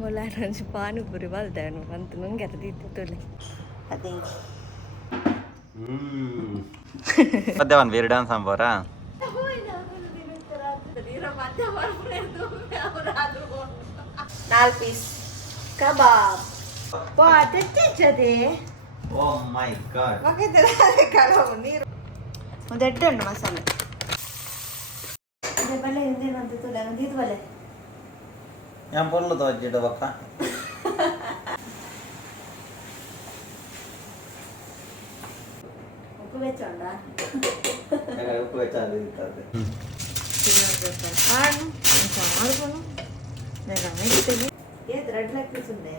मला म्हणजे पाणीपुरी बोलताय म्हणतो मग घेता तिथे तुले अದೇ ಮಧ್ಯಾಹ್ನ ಬೇರೆ ಡ್ಯಾನ್ಸ್ ಅಂಬೋರಾ ನಾಲ್ ಪೀಸ್ ಕಬಾಬ್ ತೆಚ್ಚದೆ ಓ ಮೈ ಗಾಡ್ ಕಬಾಬ್ ನೀರು ಒಂದು ಎಟ್ಟುಂಟು ಮಸಾಲೆ ಅದೇ ಬಲೆ ಹಿಂದೇನಂತ ತುಲೆ ಒಂದು ಇದು ಬಲೆ ഞാൻ പൊള്ളു തോച്ചിട്ട് വെക്ക ಉಪ್ಪು വെച്ചോണ്ട ഉപ്പ് വെച്ചാൽ ഇരിക്കാതെ ರೆಡ್ ಲೈಟ್ ഉണ്ട്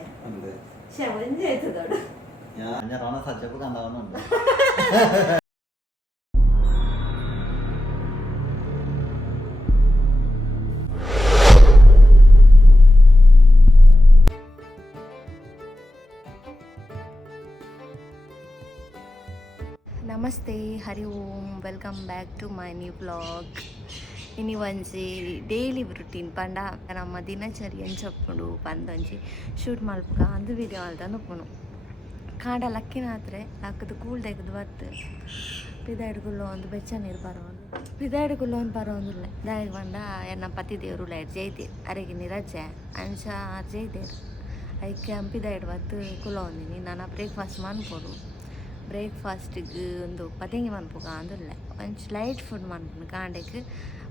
പക്ഷെ അവഞ്ചി ആയിട്ടതോട് ഞാൻ റോണ സച്ചപ്പ് കണ്ടാവുന്നുണ്ട് ನಮಸ್ತೆ Hari Om welcome back to my new blog ಇನಿ ಒಂಜಿ ಡೈಲಿ ರುಟೀನ್ ಪಂಡ ನಮ್ಮ ದಿನಚರಿ ಎಂಚಪ್ಪುಡು ಪಂದೊಂಜಿ ಶೂಟ್ ಮಲ್ಪುಗ ಅಂದು ವಿಡಿಯೋ ಅಲ್ದ ಉಪ್ಪುನು ಕಾಂಡ ಲಕ್ಕಿನಾತ್ರೆ ಲಕ್ಕದು ಕೂಲ್ ತೆಗೆದು ಬತ್ತು ಪಿದಾಯ್ಡುಗುಲ್ಲ ಒಂದು ಬೆಚ್ಚ ನೀರು ಬರೋದು ಪಿದಾಯ್ಡುಗುಲ್ಲ ಒಂದು ಬರೋದಿಲ್ಲ ದಾಯಿಗೆ ಬಂದ ಎನ್ನ ಪತಿ ದೇವರು ಲೈಟ್ ಜೈತೆ ಅರೆಗೆ ನಿರಜ್ಜೆ ಅಂಚ ಜೈತೇರು ಅದಕ್ಕೆ ಪಿದಾಯ್ಡು ಬತ್ತು ಕುಲ ಒಂದಿನಿ ನಾನು ಬ್ರೇಕ್ಫಾಸ್ಟ್ ಮಾಡ್ಕೊಡು ಬ್ರೇಕ್ಫಾಸ್ಟಿಗೆ ಒಂದು ಪತಂಗಿ ಮನ್ಪುಗ ಅಂದಿಲ್ಲ ಒಂಚು ಲೈಟ್ ಫುಡ್ ಮನ್ಪುನು ಕಾಂಡೆಗೆ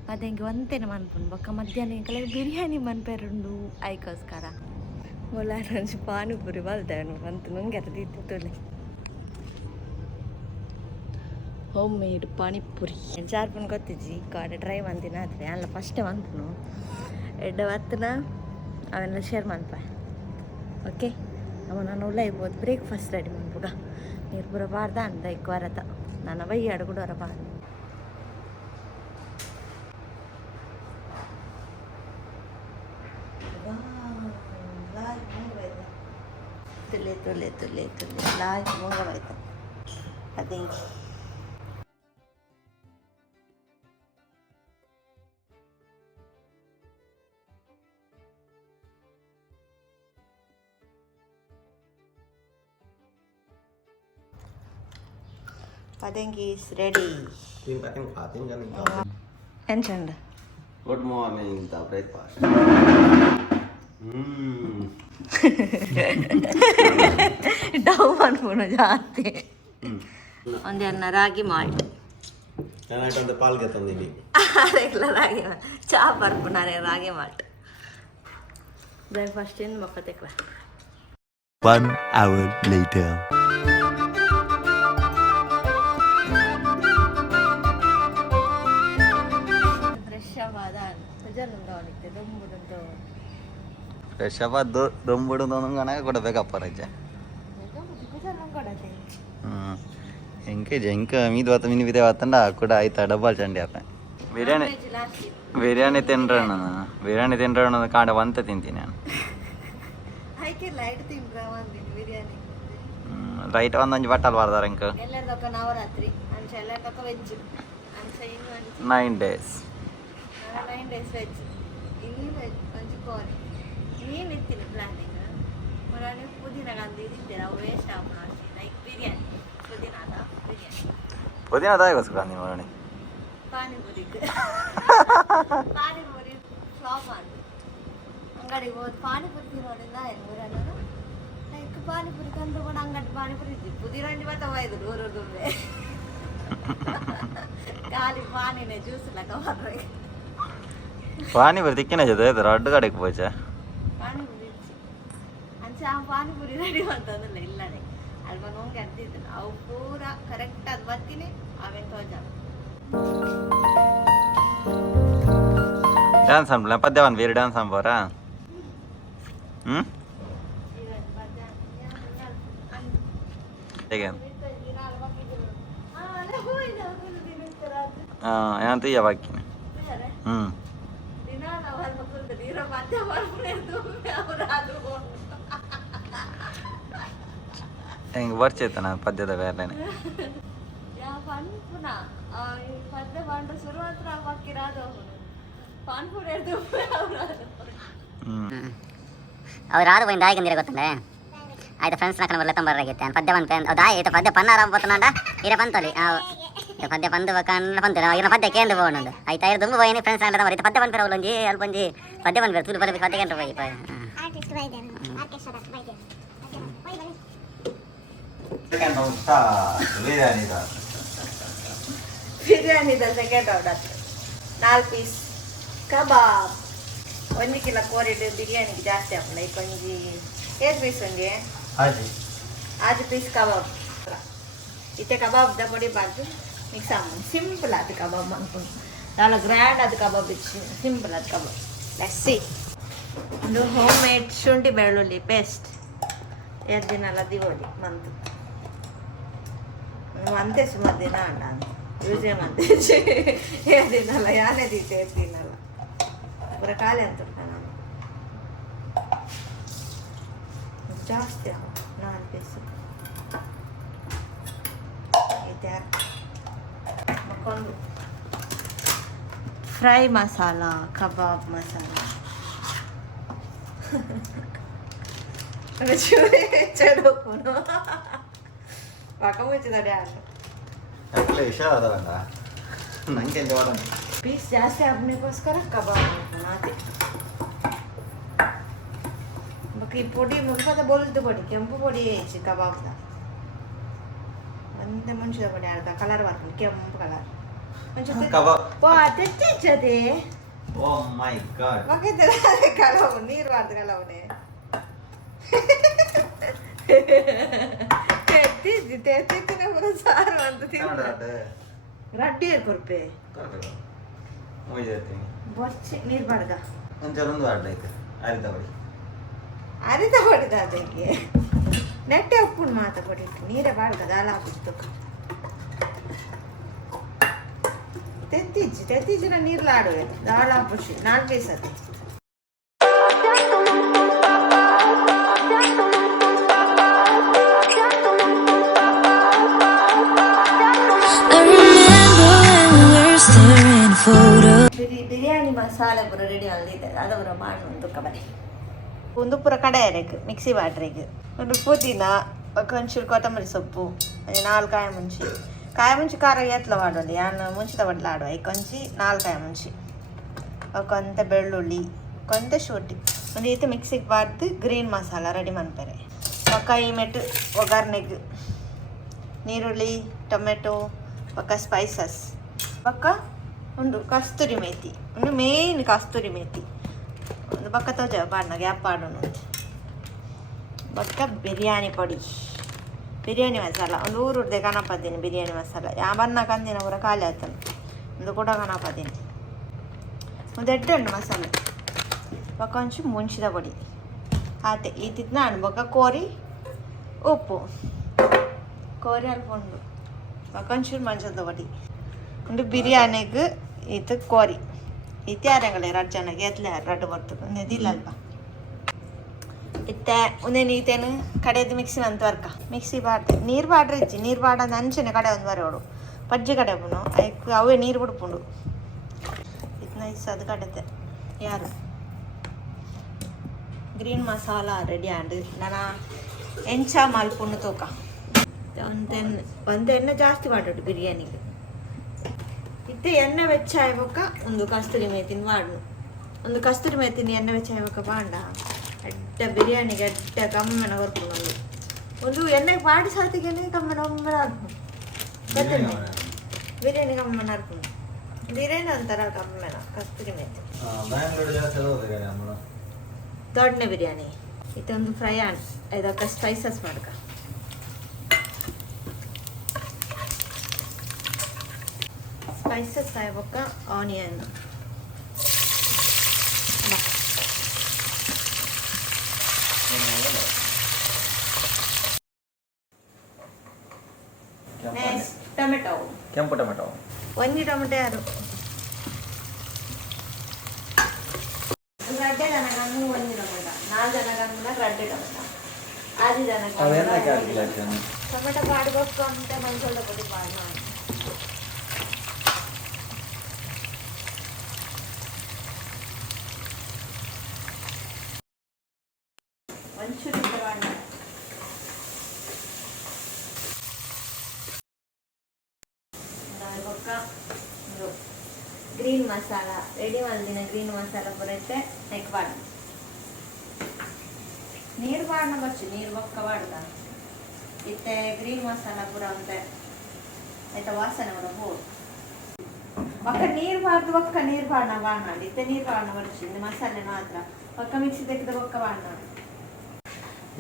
ಪತಂಗಿ ಒಂತೇನೆ ಮನ್ಪುನು ಬೊಕ್ಕ ಮಧ್ಯಾಹ್ನ ಕಲೆ ಬಿರಿಯಾನಿ ಮನ್ಪೇರುಂಡು ಐಕೋಸ್ಕರ ಒಳ್ಳೆ ಒಂಚು ಪಾನಿಪುರಿ ಬಲ್ತಾನು ಅಂತ ನಂಗೆ ತಿತ್ತು ತುಲೆ ಹೋಮ್ ಮೇಡ್ ಪಾನಿಪುರಿ ಚಾರ್ಪುನ್ ಗೊತ್ತಿಜ್ಜಿ ಕಾಡೆ ಟ್ರೈ ಮಂದಿನ ಆದರೆ ಅಲ್ಲ ಫಸ್ಟೇ ಮನ್ಪುನು ಎಡ್ಡ ಹೊತ್ತನ ಅವೆಲ್ಲ ಶೇರ್ ಮನ್ಪ ಓಕೆ ಅವ ನಾನು ಒಳ್ಳೆ ಇರ್ಬೋದು ಬ್ರೇಕ್ಫಾಸ್ಟ್ ರೆಡಿ ಮನ್ಪುಗ ನೀರು ಪೂರ ಬಾರ್ದ ಅಂದ ಇಕ್ವಾರತ ನನ್ನ ಬೈ ಅಡುಗುಡೋರ ಬಾರ ತುಲೆ ತುಲೆ ತುಲೆ ತುಲೆ ಲಾಯ್ ಮುಂಗವಾಯ್ತು ಅದೇ Padengi is ready. Tim kan. Enchanda. Good morning, the breakfast. Down one ಜಾಸ್ತಿ ಒಂದೇ ಅನ್ನ ರಾಗಿ ಮಾಲ್ಟ್ ನಾನು ಆಯ್ತು ಪಾಲ್ಗೆ ತಂದೀನಿ ಅದೆಲ್ಲ ರಾಗಿ ಚಾ ಬರ್ಪುನಾರೆ ರಾಗಿ ಮಾಲ್ಟ್ ಬ್ರೇಕ್ಫಾಸ್ಟ್ ಏನು ಮಕ್ಕತೆಕ್ವ 1 hour later. ಫ್ರೆಶ್ ದೊಂಬಿಡೋದೊಂದು ಕಣಕ್ಕೆ ಕೊಡಬೇಕಪ್ಪ ರಜೆ ಎಂಕ ಮೀದು ಹೊತ್ತು ಮೀನು ಬಿದೆ ಹೊತ್ತಂಡ ಕೂಡ ಆಯ್ತಾ ಡಬ್ಬಲ್ ಚಂಡಿ ಅಪ್ಪ ಬಿರಿಯಾನಿ ತಿಂಡ್ರಣ್ಣ ಕಾಂಡ ಒಂತ ತಿಂತೀನಿ ನಾನು ರೈಟ್ ಒಂದೊಂದು ಬಟ್ಟಲ್ ಬಾರ್ದಾರ ಅಂಕ 9 days ನೀನು ಇರ್ತೀನಿ ಪ್ಲಾನಿಂಗ್ ಮರಾಣಿ ಪುದೀನ ಗಂಧಿ ಇದ್ದಿದ್ದೀರ ಅವೇ ಶಾಪ್ ಮಾಡಿ ಲೈಕ್ ಬಿರಿಯಾನಿ ಪುದೀನ ದಾಯಿಗೋಸ್ಕರ ನೀವು ಮರಾಣಿ ಪಾನಿಪುರಿ ಫ್ಲಾಪ್ ಮಾಡಿ ಅಂಗಡಿಗೆ ಹೋದ್ ಪಾನಿಪುರಿ ತಿನ್ನೋದ್ರಿಂದ ಏನು ಊರನ್ನು ಲೈಕ್ ಪಾನಿಪುರಿ ತಂದು ಕೂಡ ಅಂಗಡಿ ಪಾನಿಪುರಿ ಇದ್ದಿ ಪುದೀನ ಅಂಜಿ ಮತ್ತೆ ಒಯ್ದು ಊರದುಂಬೆ ಖಾಲಿ ಪಾನಿನೇ ಜ್ಯೂಸ್ ಇಲ್ಲ ಕವರ್ ಪಾನಿಪುರಿ ತಿಕ್ಕಿನ ಜೊತೆ ರಡ್ಡು ಕಡೆಗೆ ಪೋಚ ಪಾನಿಪುರಿ ರೆಡಿ ಅಂತಂದಿಲ್ಲ ಇಲ್ಲದೆ ಅಲ್ವ ನೋಂಗೆ ಅರ್ದಿದ್ದು ಅವು ಪೂರ ಕರೆಕ್ಟ್ ಅದು ಬರ್ತೀನಿ ಅವೇನು ತೋಜ ಡ್ಯಾನ್ಸ್ ಅನ್ಬಿಡ ಪದ್ಯವನ್ನು ಬೇರೆ ಡ್ಯಾನ್ಸ್ ಅಂಬೋರಾ ಹೇಗೆ ഞാൻ തീയ ബാക്കി ಹೆಂಗೆ ಬರ್ಚೈತೆ ನಾನು ಪದ್ಯದ ಬೇರೆನೆ ಪದ್ಯ ಬಂದು ಶುರು ಹತ್ರ ಹಾಕಿರೋದು ಪಾನ್ಪುರಿ ಅವ್ರು ರಾದು పోయింది ఆగిందిరే ಗೊತ್ತండే అయితే ఫ్రెండ్స్ నాకు ಬರ್ಲತ್ತ ಬರ್ರಾಗೈತೆ ಪದ್ಯ ಬಂತ ಅದು ಆಯ್ತು ಪದ್ಯ ಪನ್ನಾರ పోతున్నాడ ఇర పంతలి ಪದ್ಯ ಬಂದು ಕಣ್ಣ ಬಂತು ಇರ ಪದ್ಯ ಕೇಂದ್ರ ಹೋಗೋಣ ಆಯ್ತಾ ಇರು ದುಂಬು ಹೋಯ್ನಿ ಫ್ರೆಂಡ್ಸ್ ಅಂತ ಬರೀ ಪದ್ಯ ಬಂದ್ಬಿರ ಅವಳೊಂಜಿ ಅಲ್ಪೊಂಜಿ ಪದ್ಯ ಬಂದ್ಬಿರ ತುಳು ಬರಬೇಕು ಪದ್ಯ ಕೇಂದ್ರ ಹೋಗಿ ಬಿರಿಯಾನಿದ ಸೆಕೆಂಡ್ ಆರ್ಡರ್ 4 ಪೀಸ್ ಕಬಾಬ್ 1 ಕಿಲೋ ಕೋರಿಡ್ ಬಿರಿಯಾನಿಗೆ ಜಾಸ್ತಿ ಹಾಕೋಣ ಈ ಕೊಂಜಿ 8 ಪೀಸ್ ಒಂಜಿ ಆಜು ಪೀಸ್ ಕಬಾಬ್ ಇತ್ತೆ ಕಬಾಬ್ದ ಪೊಡಿ ಬಾರ್ದು ಮಿಕ್ಸ್ ಆಮನ್ ಸಿಂಪಲ್ ಅದು ಕಬಾಬ್ ಅನ್ಕೊಂಡು చాలా ಗ್ರ್ಯಾಂಡ್ ಅದು ಕಬಾಬ್ ಇತ್ತು ಸಿಂಪಲ್ ಅದು ಕಬಾಬ್ ಲೆಸ್ಸಿ ಒಂದು ಹೋಮ್ ಮೇಡ್ ಶುಂಠಿ ಬೆಳ್ಳುಳ್ಳಿ ಪೇಸ್ಟ್ 2 ದಿನ ದಿವೋಳಿ ಮಂತು ಅಂತೆ ಸುಮಾರು ದಿನ ಅಣ್ಣ ಯೂಸೇ ಮಂತೆ 2 ದಿನ ಯಾನೇ ದೀತೆ 2 ದಿನ ಪೂರ ಖಾಲಿ ಅಂತ ನಾನು ಜಾಸ್ತಿ 4 ಪೀಸ್ ಇದೆ ಮಕ್ಕೊಂಡು ಫ್ರೈ ಮಸಾಲ ಕಬಾಬ್ ಮಸಾಲ ಚೂರಿ ಚೆಡೋಪುನು ಪಕ್ಕ ಮುಚ್ಚಿದಡೆ ಆಟ ಅಟ್ಲೇ ವಿಷಯ ಅದಲ್ಲ ನಂಗೆ ಪೀಸ್ ಜಾಸ್ತಿ ಆಗ್ಲಿಕ್ಕೋಸ್ಕರ ಕಬಾಬ್ ನಾತೆ ಈ ಪೊಡಿ ಮುಲ್ಪದ ಬೊಲ್ದು ಪೊಡಿ ಕೆಂಪು ಪೊಡಿ ಹೆಚ್ಚು ಕಬಾಬ್ದ ಒಂದೇ ಮುಂಚಿದ ಪೊಡಿ ಅರ್ಧ ಕಲರ್ ಬರ್ತದೆ ಕೆಂಪು ಕಲರ್ ತೆಚ್ಚದೆ ಓ ಮೈ ಗಾಡ್ ಕಲವು ನೀರು ಬಾರ್ದು ಕಲವನೆ ತೆತ್ತಿನ ಪುರ ಸಾರು ಅಂತ ರಡ್ಡಿ ಕೊರ್ಪೆ ಬೊಚ್ಚಿ ನೀರು ಬಾರ್ದ ಒಂಚೂರೊಂದು ಆಡ್ಲೈತೆ ಅರಿದ ಬಡಿ ಅರಿತ ಹೊಡಿದ ಅದಕ್ಕೆ ನೆಟ್ಟೆ ಉಪ್ಪುಂಡು ಮಾತ ಕೊಡಿಟ್ಟು ನೀರೇ ಬಾಡ್ದ ದಾಲ ಹಾಕಿತ್ತು ತೆತ್ತಿಜ್ಜಿನ ನೀರ್ಲಾಡುವೆ ದಾಳ ಹಾಪುಷಿ 4 ಪೀಸ್ ಅದು ಬಿರಿಯಾನಿ ಮಸಾಲೆ ಪೂರ ರೆಡಿ ಆಗಿದೆ ಅದು ಪೂರ ಮಾಡಿ ಒಂದು ಕಬಡಿ ಒಂದು ಪೂರ ಕಡೆಯರೆಗ್ ಮಿಕ್ಸಿ ಬಾಟ್ರಿಗೆ ಒಂದು ಪುದೀನ ಒಂಚೂರು ಕೊತ್ತಂಬರಿ ಸೊಪ್ಪು 4 ಕಾಯಮುಂಚಿ ಖಾರ ಎತ್ತಲ ಮಾಡೋದು ಯಾನು ಮುಂಚಿತ ಬಡ್ಲ ಆಡುವ ಈ ಕೊಂಚಿ 4 ಕಾಯಮುಂಚಿ ಕೊಂತ ಬೆಳ್ಳುಳ್ಳಿ ಕೊಂತ ಶುಂಠಿ ಒಂದು ಈತ ಮಿಕ್ಸಿಗೆ ಬಾರ್ದು ಗ್ರೀನ್ ಮಸಾಲ ರೆಡಿ ಮಾಡ್ತಾರೆ ಪಕ್ಕ ಈ ಮೆಟ್ಟು ಒಗ್ಗರ್ನೆಗ್ ನೀರುಳ್ಳಿ ಟೊಮೆಟೊ ಪಕ್ಕ ಸ್ಪೈಸಸ್ ಪಕ್ಕ ಒಂದು ಕಸ್ತೂರಿ ಮೇಥಿ ಒಂದು ಮೇನ್ ಕಸ್ತೂರಿ ಮೇಥಿ ಒಂದು ಪಕ್ಕ ತೋಜ ಬಾಡ್ನ ಗ್ಯಾಪ್ ಆಡೋಣ ಪಕ್ಕ ಬಿರಿಯಾನಿ ಪೊಡಿ ಬಿರಿಯಾನಿ ಮಸಾಲ ಒಂದು ಊರುಡ್ದೆ ಕನಪದ್ದೀನಿ ಬಿರಿಯಾನಿ ಮಸಾಲ ಯಾ ಬನ್ನ ಕಂದಿನ ಪೂರ ಖಾಲಿ ಆಯ್ತಾನೆ ಒಂದು ಕೂಡ ಕನಪದ್ದೀನಿ ಒಂದು ಎಡ್ಡುಂಡು ಮಸಾಲೆ ಪಕ್ಕ ಒಂಚು ಮುಂಚಿದ ಪೊಡಿ ಆತೆ ಈತಿತ್ತು ನಾನು ಪಕ್ಕ ಕೋರಿ ಉಪ್ಪು ಕೋರಿ ಅಲ್ಪುಂಡು ಪಕ್ಕ ಒಂಚೂರು ಮಂಚದ ಪೊಡಿ ಒಂದು ಬಿರಿಯಾನಿಗೆ ಈತ ಕೋರಿ ಈತ ಯಾರಂಗಲೆ 2 ಜನಕ್ಕೆ ಎತ್ತಲೆ 2 ಬರ್ತದೆ ಒಂದಿಲ್ಲ ಅಲ್ಪ ಇತ್ತೆ ಒಂದೇ ನೀತೇನು ಕಡೆದು ಮಿಕ್ಸಿ ಅಂತ ವರ್ಕ ಮಿಕ್ಸಿ ಬಾಡ್ದೆ ನೀರು ಬಾಡ್ರಿ ಇಚ್ಚಿ ನೀರು ಬಾಡಂದು ಅಂಚನೆ ಕಡೆ ಒಂದು ಬರೋಡು ಪಜ್ಜಿ ಕಡೆ ಬುನು ಅದಕ್ಕೆ ಅವೇ ನೀರು ಬಿಡ್ಪುಂಡು ಇದು ನೈಸ್ ಅದು ಕಡೆತೆ ಯಾರು ಗ್ರೀನ್ ಮಸಾಲ ರೆಡಿ ಆಂಡು ನಾನು ಎಂಚ ಮಲ್ಪುಂಡು ತೂಕ ಒಂದು ಎಣ್ಣೆ ಜಾಸ್ತಿ ಮಾಡೋದು ಬಿರಿಯಾನಿಗೆ ಇತ್ತೆ ಎಣ್ಣೆ ವೆಚ್ಚ ಆಯ್ಬೇಕ ಒಂದು ಕಸ್ತೂರಿ ಮೇತಿನ ಮಾಡು ಒಂದು ಕಸ್ತೂರಿ ಮೇತಿನ ಎಣ್ಣೆ ವೆಚ್ಚ ಆಯ್ಬೇಕ ಬಾಂಡ ಅಡ್ಡ ಬಿರಿಯಾನಿಗೆ ಅಡ್ಡ ಕಮ್ಮೆನ ಹೊರ್ಕೊಂಡು ಒಂದು ಎಣ್ಣೆಗೆ ಮಾಡಿ ಸಾತಿಗೆ ಕಮ್ಮೆನ ಒಮ್ಮೆ ಹಾಕ್ಬೋದು ಗೊತ್ತಿಲ್ಲ ಬಿರಿಯಾನಿ ಕಮ್ಮೆನ ಹಾಕ್ಕೊಂಡು ಬಿರಿಯಾನಿ ಒಂಥರ ಕಮ್ಮೆನ ಕಸ್ತೂರಿ ಮೇತಿ ದೊಡ್ಡನೆ ಬಿರಿಯಾನಿ ಇದೊಂದು ಫ್ರೈ ಆನ್ ಇದಕ್ಕೆ ಸ್ಪೈಸಸ್ ಮಾಡ್ಕ ಸ್ಪೈಸಸ್ ಆಗ್ಬೇಕ ಆನಿಯನ್ ಟೊಮೆಟೊ ಕೆಂಪು ಟೊಮೆಟೊ ಒಂಜಿ ಟೊಮೆಟೊ ಯಾರು ಗಡ್ಡೆ ಜನಗಂದು ಒಂಜಿ ಟೊಮೆಟೊ 4 ಜನಗಂದು ಗಡ್ಡೆ ಟೊಮೆಟೊ 6 ಜನಗಂದು ಟೊಮೆಟೊ ಪಾಡ್ಬೇಕು ಅಂತ ಮನ್ಸೊಳ್ಳ ಕೊಟ್ಟು ಪಾಡ್ ಒಂಚೂರು ಬಾಡ ಬೊಕ್ಕ ಗ್ರೀನ್ ಮಸಾಲ ರೆಡಿ ಮಾಡಿದಿನ ಗ್ರೀನ್ ಮಸಾಲ ಬರುತ್ತೆ ನೆಕ್ ಬಾಡ ನೀರು ಬಾಡನ ಬಚ್ಚು ನೀರು ಬೊಕ್ಕ ಬಾಡ್ದ ಇತ್ತೆ ಗ್ರೀನ್ ಮಸಾಲ ಪೂರ ಅಂತ ಆಯ್ತಾ ವಾಸನೆ ಕೂಡ ಹೋದು ಒಕ್ಕ ನೀರು ಬಾರ್ದು ಒಕ್ಕ ನೀರು ಬಾಡನ ಬಾಡ ಇತ್ತೆ ನೀರು ಬಾಡನ ಬಚ್ಚು ಮಸಾಲೆ ಮಾತ್ರ ಒಕ್ಕ ಮಿಕ್ಸಿ ತೆಗೆದ ಒಕ್ಕ ಬಾಡ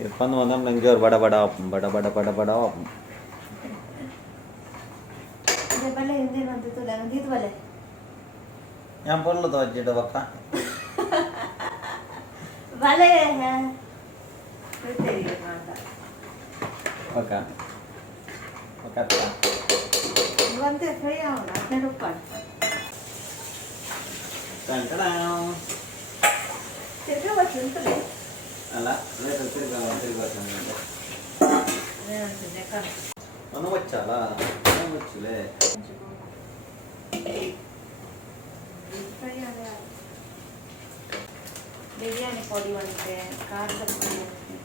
ಇರ್ಪಂದು ಒಂದೊಂದು ನಂಗೆ ಅವ್ರು ಬಡ ಬಡ ಬಡ ಬಡ ಬಡ ಬಡ ಇದೆ ಬಲೆ ಹಿಂದೇನು ಅಂತ ತುಲೆ ಒಂದು ಇದು ಬಲೆ ഞാൻ പൊള്ളു തോച്ചിട്ട് വെക്ക ಬಲೆ ಮಾತ വെക്ക വെക്ക ಇವಂತೆ ಫ್ರೈ ಅವನ 15 ರೂಪಾಯಿ ತಿರ್ಗಿ ಬಚ್ಚು ಉಂಟು ಅಲ್ಲ ತಿರ್ಗ ഒന്ന് വെച്ചാലാ വെച്ചില്ലേ ಬಿರಿಯಾನಿ ಪೊಡಿ ಒಂತೆ ಖಾರದ ಪುಡಿ ಒಂತೆ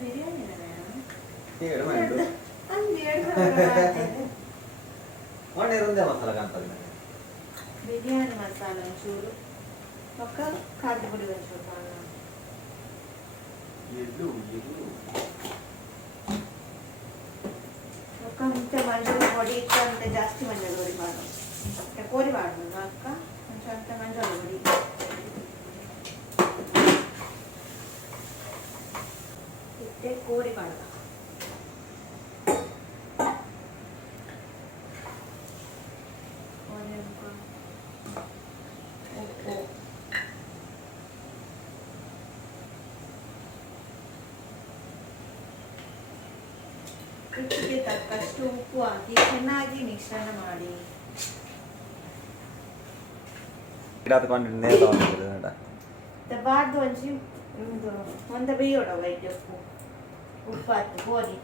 ಬಿರಿಯಾನಿ ಒಂದೇ ಮಸಾಲ ಕಾಣ್ತದೆ ಬಿರಿಯಾನಿ ಮಸಾಲ ಒಂಚೂರು ಒಕ್ಕ ಖಾರದ ಪುಡಿ ಒಂಚೂರು ಒಕ್ಕ ಮುಂಚೆ ಮಂಜೂರಿ ಪೊಡಿ ಇತ್ತು ಅಂತ ಜಾಸ್ತಿ ಮಂಜೂರಿ ಪೊಡಿ ಮಾಡೋದು ಕೋರಿ ಮಾಡೋದು ಅಕ್ಕ ಒಂಚೂರು ಅಂತ ಮಂಜೂರಿ ಪೊಡಿ ಇತ್ತೆ ಕೋರಿ ಮಾಡೋದು ಉಪ್ಪು ರುಚಿಗೆ ತಕ್ಕಷ್ಟು ಉಪ್ಪು ಹಾಕಿ ಚೆನ್ನಾಗಿ ಮಿಶ್ರಣ ಮಾಡಿ ಬಾರ್ದು ಒಂಚಿ ಒಂದು ಬೇಯೋಡ ವೈದ್ಯ ಉಪ್ಪು ಹಾಕಿ ಕೋರಿ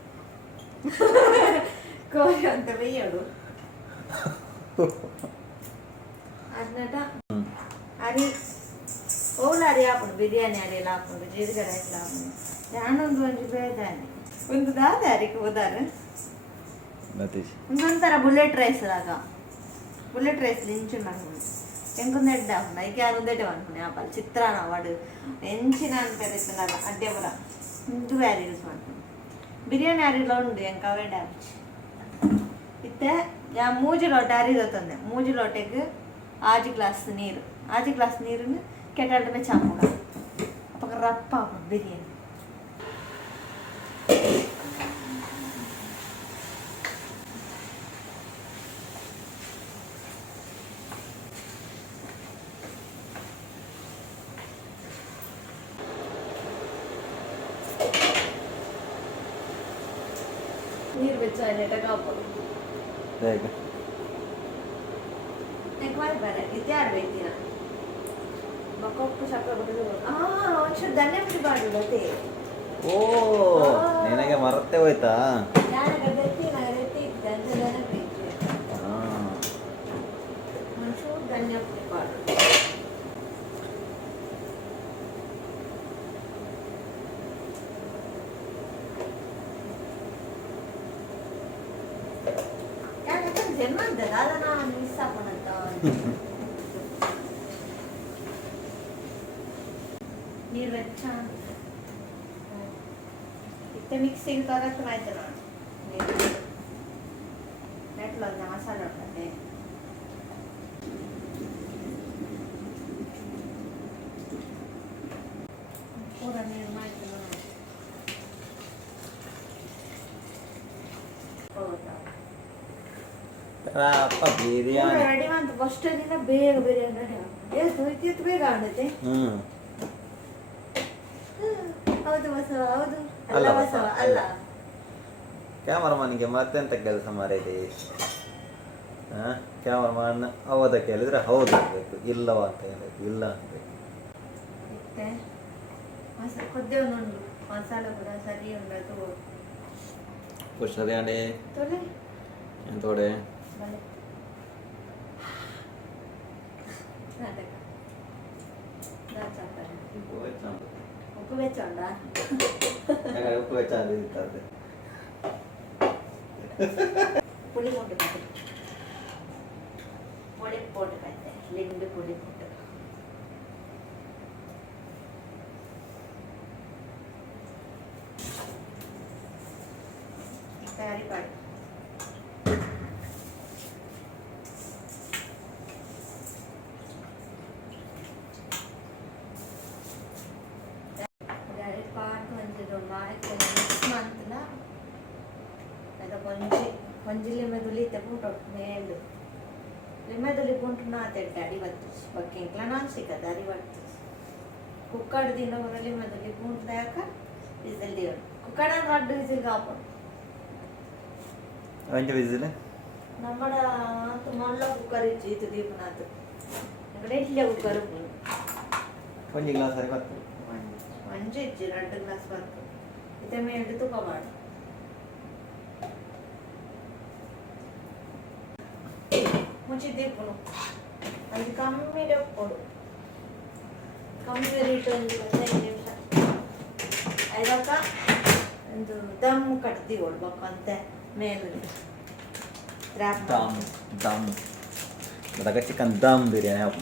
ಕೋರಿ ಅಂತ ಬೇಯೋಡು ಅದನ್ನಟ ಅರಿ ಓಲಾರಿ ಹಾಕೊಂಡು ಬಿರಿಯಾನಿ ಅರಿಯೆಲ್ಲ ಹಾಕೊಂಡು ಜೀರಿಗೆ ರೈಸ್ ಹಾಕೊಂಡು ನಾನೊಂದು ಒಂಜಿ ಬೇದಾನೆ ಒಂದು ದಾದ ಅರಿಕೆ ಹೋದಾರ ಒಂದೊಂಥರ ಬುಲೆಟ್ ರೈಸ್ ಲಾಗ ಬುಲೆಟ್ ರೈಸ್ ಇಂಚು ಮಾಡ್ಕೊಂಡು ಎಂಕೊಂದು ಎಡ್ಡೆ ಹಾಕೊಂಡು ಐಕೆ ಯಾರು ಒಂದೆಡ್ಡೆ ಮಾಡ್ಕೊಂಡು ಆಪಲ್ ಚಿತ್ರಾನ್ನ ವಾಡು ಎಂಚಿನ ಅಂತ ಅಡ್ಡೆ ಬರ ಇದು ಬ್ಯಾರಿ ಯೂಸ್ ಮಾಡ್ಕೊಂಡು ಬಿರಿಯಾನಿ ಅರಿಲ್ಲ ಉಂಡು ಎಂಕ ಅವೆಡ್ಡೆ ಇತ್ತೆ ಯಾ ಮೂಜಿ ಲೋಟೆ ಅರಿದ ತಂದೆ ಮೂಜಿ ಲೋಟೆಗೆ 8 ಗ್ಲಾಸ್ ನೀರು 8 ಗ್ಲಾಸ್ ನೀರನ್ನು ಕೆಟ್ಟ ಮೇಲೆ ಚಾಮುಗ ಅಪ್ಪ ರಪ್ಪ ಬಿರಿಯಾನಿ ನೀರು ಬೆಚ್ಚ ಕಾಪೋದು ಬರ ಇದ್ಯಾರು ಬೇಯ್ತೀನ ಮಕ್ಕಳು ಸಕ್ಕರೆ ಬಿಡೋದು ಒಂಚೂರು ಧನ್ಯ ಪುಡಿ ಮಾಡುದು ಅದೇ ಓ ನಿನಗೆ ಮರತ್ತೆ ಹೋಯ್ತಾ ಒಂಚೂರು ಧನ್ಯ ಪುಡಿ ಮಾಡುದು ಜನ್ಮದ ಅದನ್ನ ಮಿಸ್ ಹಾಕೊಂಡಂತ ನೀರು ವೆಚ್ಚ ಇತ್ತೆ ಮಿಕ್ಸಿಂಗ್ ತರಕ್ಕೆ ಆಯ್ತು ನಾನು ನೆಟ್ಲು ಒಂದು ಮಸಾಲೆ ಉಂಟದೆ ಪೂರ ನೀರು ಮಾಡ್ತೀನಿ ಹೌದಾ ಅಪ್ಪ ಬಿರಿಯಾನಿ ರೆಡಿ ಅಂತ ಫಸ್ಟ್ ದಿನ ಬೇಗ ಬಿರಿಯಾನಿ ರೆಡಿ ಎಷ್ಟು ಬೇಗ ಆಗುತ್ತೆ ಹೌದು ಬಸವ ಹೌದು ಅಲ್ಲ ಬಸವ ಅಲ್ಲ ಕ್ಯಾಮರಾಮನ್ಗೆ ಮತ್ತೆಂತ ಕೆಲಸ ಮಾರಿದೆ ಕ್ಯಾಮರಾಮನ್ ಹೌದ ಕೇಳಿದ್ರೆ ಹೌದು ಅನ್ಬೇಕು ಇಲ್ಲವ ಅಂತ ಹೇಳಬೇಕು ಇಲ್ಲ ಅನ್ಬೇಕು ಮತ್ತೆ ಕೊದ್ದೇವು ನೋಡು ಮಸಾಲ ಕೂಡ ಸರಿ ಉಂಟು ಹುಷಾರಿ ಅಂಡೆ ತೊಲೆ ಎಂತೋಡೆ ಉಪ್ಪು ಹೆಚ್ಚು ಉಪ್ಪು ಬೆಚ್ಚೋಂಡ ಉಪ್ಪು ಹೆಚ್ಚು ಇರ್ತದೆ പുളി കൊണ്ട് പൊടി പോട്ട് കഴിച്ചേ ലിണ്ട് പൊടി പോട്ട് കറിപ്പാട് പാട്ട് വന്നിട്ടുള്ള നെക്സ്റ്റ് മന്തിൽ ಅದು ಒಂಜಿ ಲಿಂಬೆದುಲಿ ತೆಪ್ಪುಂಟು ಮೇಲು ಲಿಂಬೆದುಲಿ ಪುಂಟು ತೆಡ್ಡೆ ಅಡಿ ಬತ್ತು ಬಗ್ಗೆ ಇಂಕ್ಲ ನಾನು ಸಿಕ್ಕದ ಅಡಿ ಬತ್ತು ಕುಕ್ಕಡ್ ದಿನ ಒಂದು ಲಿಂಬೆದುಲಿ ಪುಂಟು ದಾಕ ವಿಸಿಲ್ ದಿವನು ಕುಕ್ಕಡ ರಡ್ಡು ವಿಸಿಲ್ ಕಾಪು ಒಂಜಿ ವಿಸಿಲ್ ನಮ್ಮಡ ಮೊಲ್ಲ ಕುಕ್ಕರ್ ಇಚ್ಚಿ ಇದು ದೀಪನಾಥ್ ഇവിടെ ഇല്ല കുക്കർ ಒಂಜಿ ಗ್ಲಾಸ್ ಸರಿ ಬರ್ತದೆ ಒಂಜಿ ಇಚ್ಚಿ 2 ಗ್ಲಾಸ್ ಬರ್ತದೆ ಇದೇ ಮೇಲೆ ತುಪ್ಪ ಮಾಡು ಮುಚ್ಚಿದ್ದೀಪುನು ಅದು ಕಮ್ಮಿಗೆ ಕೊಡು ಕಮ್ಮಿ ರೇಟ್ ಒಂದು 15 ನಿಮಿಷ ಅದಕ್ಕ ಒಂದು ದಮ್ ಕಟ್ತಿ ಕೊಡ್ಬೇಕಂತ ಮೇಲೆ ದಮ್ ಅದಕ್ಕೆ ಚಿಕನ್ ದಮ್ ಬಿರಿಯಾನಿ ಹಾಕು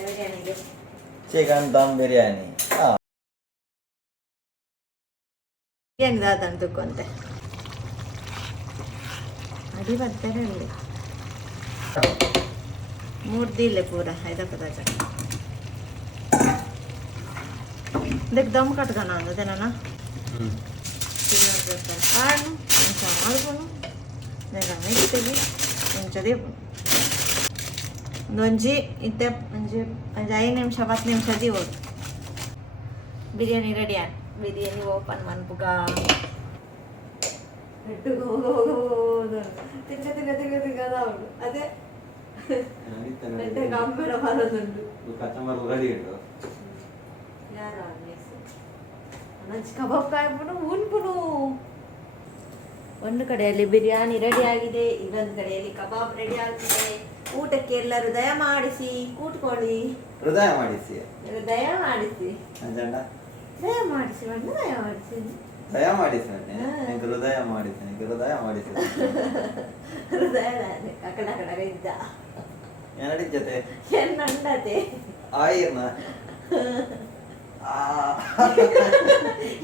ಬಿರಿಯಾನಿಗೆ ಚಿಕನ್ ದಮ್ ಬಿರಿಯಾನಿ ಬಿರಿಯಾನಿ ದಾದಂತಕ್ಕಂತೆ ಅಡಿ ಬರ್ತಾರೆ ಅಲ್ಲಿ ಮೂರ್ದಿಲ್ಲ ಪೂರ ಐದಕ್ಕದ ಇದಕ್ಕೆ ದಮ್ ಕಟ್ಕಣ ಅಂದೇನ ಕಾಡು కొంచెం ఆడుకోను నేను ఇస్తుంది కొంచెం ಒಂಜಿ ಇತ್ತೆ ಒಂಜಿ 5 ನಿಮಿಷ 10 ನಿಮಿಷ ದಿವೋಡು ಬಿರಿಯಾನಿ ರೆಡಿ ಆನ್ ಬಿರಿಯಾನಿ ಓಪನ್ ಮನ್ಪುಗ ತಿಂಗದಾವುಡು ಅದೇ ಗಂಭೀರ ಬರೋದುಂಟು ಕಸ್ಟಮರ್ ರೆಡಿ ಉಂಟು ಯಾರು ನಂಚಿ ಕಬಾಬ್ ಕಾಯ್ಬಿಡು ಉಣ್ಬಿಡು ಒಂದು ಕಡೆಯಲ್ಲಿ ಬಿರಿಯಾನಿ ರೆಡಿ ಆಗಿದೆ ಇನ್ನೊಂದು ಕಡೆಯಲ್ಲಿ ಕಬಾಬ್ ರೆಡಿ ಆಗಿದೆ ಊಟಕ್ಕೆ ಎಲ್ಲರೂ ದಯಮಾಡಿಸಿ ಕೂತ್ಕೊಳ್ಳಿ ಹೃದಯ ಮಾಡಿಸಿ ದಯಮಾಡಿಸಿ ಅಂಜಂಡ ದಯಮಾಡಿಸಿ ಬಣ್ಣ ದಯಮಾಡಿಸಿ ದಯಮಾಡಿಸಿ ನಿಂಗೆ ಹೃದಯ ಮಾಡಿಸಿ ನಿಂಗೆ ಹೃದಯ ಮಾಡಿಸಿ ಹೃದಯ ಅಕಡ ಕಡ ಇದ್ದ ಏನಡಿಜ್ಜತೆ ಎನ್ನಂಡತೆ ಆಯಿರ್ನ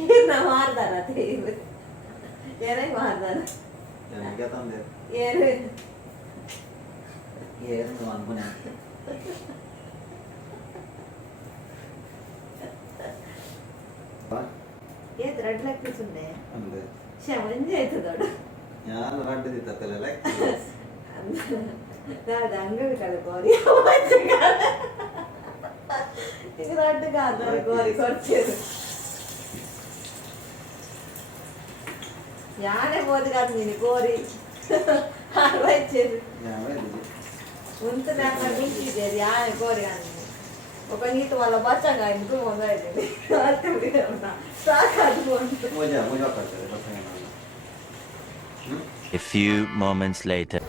ಏನ ಮಾರ್ದಾರತೆ ಏನಾಗಿ ಮಾರ್ದಾರ ನನಗೆ ತಂದೆ ಏನು ಏನು ಅನ್ಮನೆ ಏತ್ ರೆಡ್ ಲೆಗ್ ಪೀಸ್ ಉಂಡೆ ಅಂದ್ರೆ ಶವಂಜಿ ಆಯ್ತು ದೊಡ್ಡ ഞാൻ റെഡ് തിത്തല്ലേ അത് ಅಂಗಡಿ ಕಡೆ ಕೋರಿ ಈಗ ರೆಡ್ ಕಾದ ಕೋರಿ ಕೊಡ್ತೀರಿ ಯಾನೇ పోదు కాదు నేను కోరి అరవైచేది ఉంత నాకు నించిదేది యానే కోరి అని ఒక నీటి వాళ్ళ బచ్చంగా ఇంకో మొంగ అయిపోయింది సాకాదు मुझे मुझे करते हैं पता नहीं A few moments later.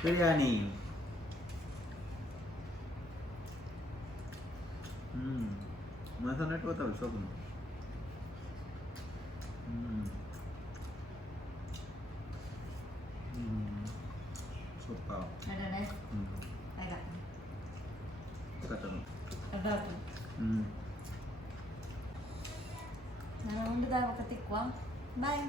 Biryani मसा नेट होता है शौक super ನಾನು ಉಂಡದಾಗ ఒక ತಿಕ್ವಾ ಬಾಯ್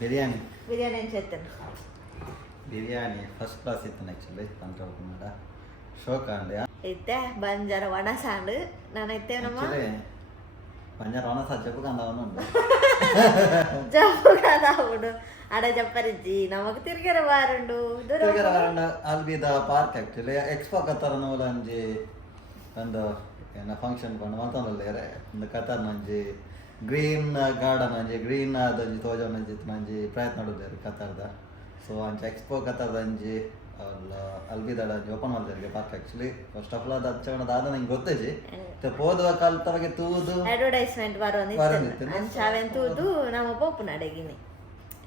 బిర్యానీ బిర్యానీ ఏం చేస్తాను బిర్యానీ ఫస్ట్ క్లాస్ ఇస్తాను యాక్చువల్లీ అంటున్నాడా షోక్ అండి అయితే బంజార వడసాండు నానైతే బంజారా వనసా చెప్పు కందామని ఉంది చెప్పు కదా అవుడు ఆడ చెప్పరిಜ್ಜಿ ನಮಗ್ ತಿರ್ಗರ ವಾರಂಡು ತಿರ್ಗರ ವಾರಂಡ ಅಲ್ಲಿ ಬಿ ದ ಪಾರ್ಕ್ ಆಕ್ಚುಲಿ ಎಕ್ಸ್ಪೋ ಕತ್ತಾರ ನೋಲಂಜಿ ಒಂದು ಏನ ಫಂಕ್ಷನ್ ಬಂದು ಮಾತಾಡಲ್ಲ ಒಂದು ಕತ್ತಾರ ನಂಜಿ ಗ್ರೀನ್ ಗಾರ್ಡನ್ ಅಂಜಿ ಗ್ರೀನ್ ಆದಂಜಿ ತೋಜವನಂಜಿ ನಂಜಿ ಪ್ರಯತ್ನ ನೋಡಿದ್ದೇವೆ ಕತ್ತಾರ್ದ ಸೊ ಅಂಚೆ ಎಕ್ಸ್ಪೋ ಕತ್ತಾರ್ದ ಅಂಜಿ ಅಲ್ಬಿದಾಡ ಓಪನ್ ಮಾಡ್ತಾರೆ park actually first of all ಅದು ಹಚ್ಚೋಣದಾದ ನಂಗೆ ಗೊತ್ತೇಜಿ ಪೋದುವ ಕಾಲದವರೆಗೆ ತೂದು ಅಡ್ವರ್ಟೈಸ್ಮೆಂಟ್ ಬರೋದಿತ್ತು. ಅಂಚಾವೆನ್ ತೂದು ನಮ್ಮ ಪೋಪು ನಡಗಿನಿ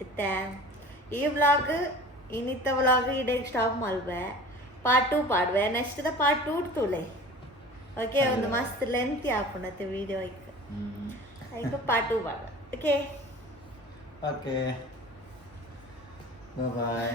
ಇತ್ತೆ ಈ ವ್ಲಾಗ್ ಇನ್ನಿತ್ತ ವ್ಲಾಗ್ ಇಡೇ ಸ್ಟಾಪ್ ಮಲ್ಬೆ ಪಾರ್ಟ್ 2 ಪಾಡ್ವೆ ನೆಕ್ಸ್ಟ್ ದ ಪಾರ್ಟ್ 2 ತೂಲೆ ಓಕೆ ಒಂದು ಮಸ್ತ್ ಲೆಂತಿ ಹಾಕೊಂಡತ್ತೆ ವಿಡಿಯೋ ಐಕ ಪಾರ್ಟ್ 2 ಪಾಡ ಓಕೆ ಓಕೆ ಬಾಯ್